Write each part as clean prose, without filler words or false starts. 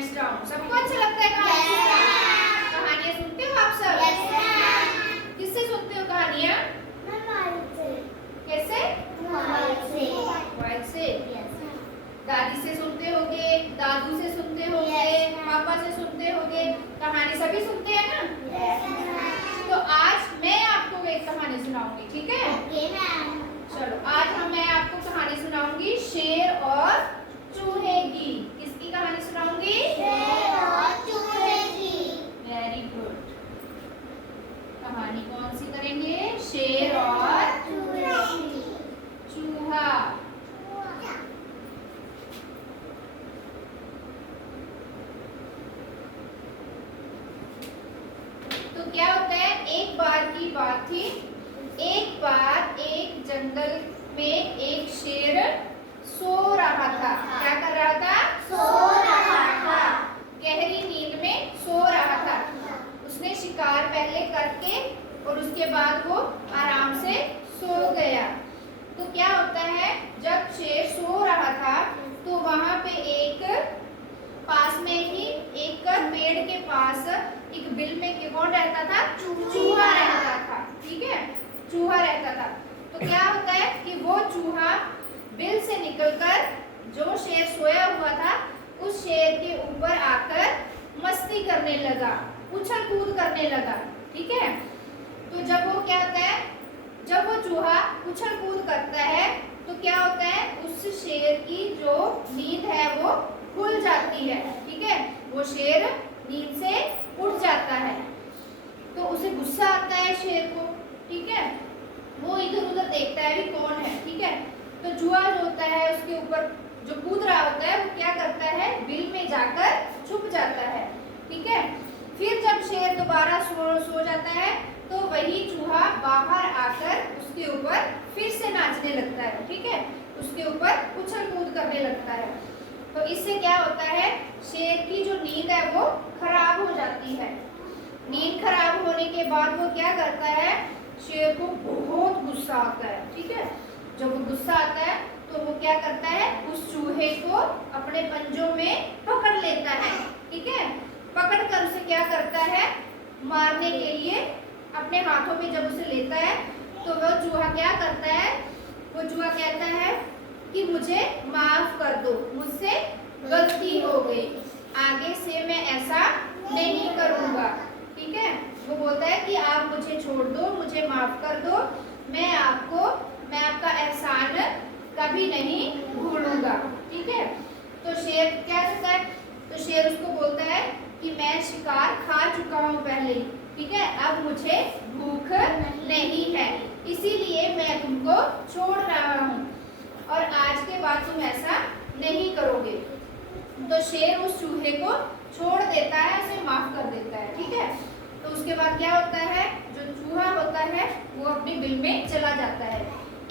Hands down. सबको अच्छा लगता है कहानी? कहानियाँ सुनते हो आप सब? किससे सुनते हो कहानियाँ? कैसे? मोबाइल से। दादी से सुनते होगे, दादू से सुनते होगे, पापा से सुनते होगे। कहानी सभी सुनते हैं ना? तो आज मैं आपको एक कहानी सुनाऊंगी, ठीक है? चलो आज मैं आपको कहानी सुनाऊंगी शेर और चूहे की। किसकी कहानी सुनाऊंगी? शेर और चूहे की। Very good. कहानी कौन सी करेंगे? शेर और चूहा। तो क्या होता है, एक बार की बात थी। एक बार एक जंगल में एक शेर सो रहा था। क्या कर रहा था? सो रहा था। गहरी नींद में सो रहा था। उसने शिकार पहले करके और उसके बाद वो आराम से सो गया। तो क्या होता है, जब शेर सो रहा था तो वहां पे एक पास में ही एक पेड़ के पास एक बिल में कौन रहता था? चूहा रहता था। ठीक है, चूहा रहता था। तो क्या होता है कि वो चूहा बिल से निकलकर जो शेर सोया हुआ था उस शेर के ऊपर आकर मस्ती करने लगा, उछल कूद करने लगा। ठीक है, तो जब वो क्या होता है, जब वो चूहा उछल कूद करता है तो क्या होता है, उस शेर की जो नींद है वो खुल जाती है। ठीक है, वो शेर नींद से उठ जाता है। तो उसे गुस्सा आता है शेर को। ठीक है, वो इधर उधर देखता है भी कौन है। ठीक है, तो चूहा जो होता है उसके ऊपर जो कूद रहा होता है वो क्या करता है, बिल में जाकर छुप जाता है। ठीक है, फिर जब शेर दोबारा सो जाता है तो वही चूहा बाहर आकर उसके ऊपर फिर से नाचने लगता है। ठीक है, उसके ऊपर उछल कूद करने लगता है। तो इससे क्या होता है, शेर की जो नींद है वो खराब हो जाती है। नींद खराब होने के बाद वो क्या करता है, शेर को बहुत गुस्सा आता है। ठीक है, जब वो गुस्सा आता है तो वो क्या करता है, उस चूहे को अपने पंजों में पकड़ लेता है। ठीक है, पकड़ कर उसे क्या करता है, मारने के लिए अपने हाथों में जब उसे लेता है तो वो चूहा क्या करता है, वो चूहा कहता है कि मुझे माफ कर दो, मुझसे गलती हो गई, आगे से मैं ऐसा नहीं करूँगा। ठीक है, वो बोलता है कि आप मुझे छोड़ दो, मुझे माफ कर दो, मैं आपका एहसान कभी नहीं भूलूंगा। ठीक है, तो शेर क्या करता है, तो शेर उसको बोलता है कि मैं शिकार खा चुका हूँ पहले। ठीक है, अब मुझे भूख नहीं है, इसीलिए मैं तुमको छोड़ रहा हूँ और आज के बाद तुम ऐसा नहीं करोगे। तो शेर उस चूहे को छोड़ देता है, उसे माफ कर देता है। ठीक है, तो उसके बाद क्या होता है, जो चूहा होता है वो अपने बिल में चला जाता है।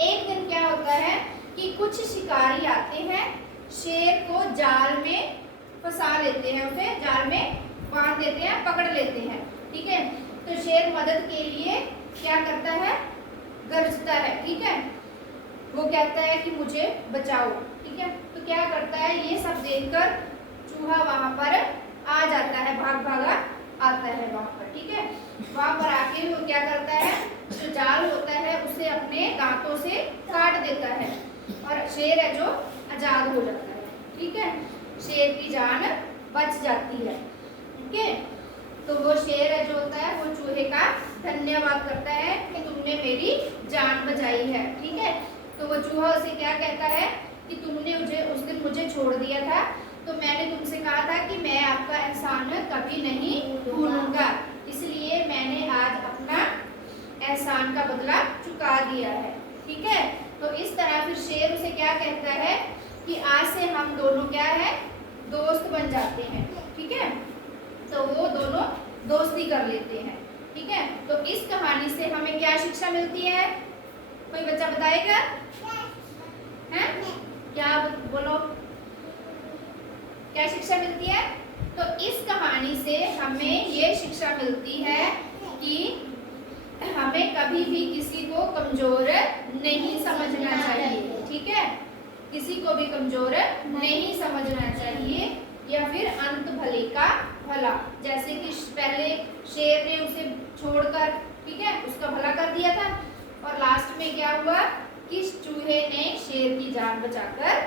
एक दिन क्या होता है कि कुछ शिकारी आते हैं, शेर को जाल में फंसा लेते हैं, उसे जाल में बांध देते हैं, पकड़ लेते हैं। ठीक है, तो शेर मदद के लिए क्या करता है, गरजता है। ठीक है, वो कहता है कि मुझे बचाओ। ठीक है, तो क्या करता है, ये सब देखकर चूहा वहां पर आ जाता है, भाग भागा आता है वहां पर। ठीक है, वहां पर आके वो क्या करता है, जो जाल होता है उसे अपने दांतों से काट देता है और शेर है जो आजाद हो जाता है। ठीक है, शेर की जान बच जाती है। ठीक है, तो वो शेर है जो होता है वो चूहे का धन्यवाद करता है कि तुमने मेरी जान बचाई है। ठीक है, तो वो चूहा उसे क्या कहता है कि तुमने उस दिन मुझे छोड़ दिया था, तो मैंने तुमसे कहा था कि मैं आपका एहसान कभी नहीं भूलूंगा, इसलिए मैंने आज अपना एहसान का बदला चुका दिया है। ठीक है, तो इस तरह फिर शेर उसे क्या कहता है कि आज से हम दोनों क्या है, दोस्त बन जाते हैं। ठीक है, तो वो दोनों दोस्ती कर लेते हैं। ठीक है, तो इस कहानी से हमें क्या शिक्षा मिलती है, कोई बच्चा बताएगा? हैं? क्या बोलो, क्या शिक्षा मिलती है? तो इस कहानी से हमें ये शिक्षा मिलती है कि हमें कभी भी किसी को कमजोर नहीं समझना चाहिए। ठीक है, किसी को भी कमजोर नहीं समझना चाहिए। या फिर अंत भले का भला। जैसे कि पहले शेर ने उसे छोड़कर, ठीक है, उसका भला कर दिया था, और लास्ट में क्या हुआ कि चूहे ने शेर की जान बचाकर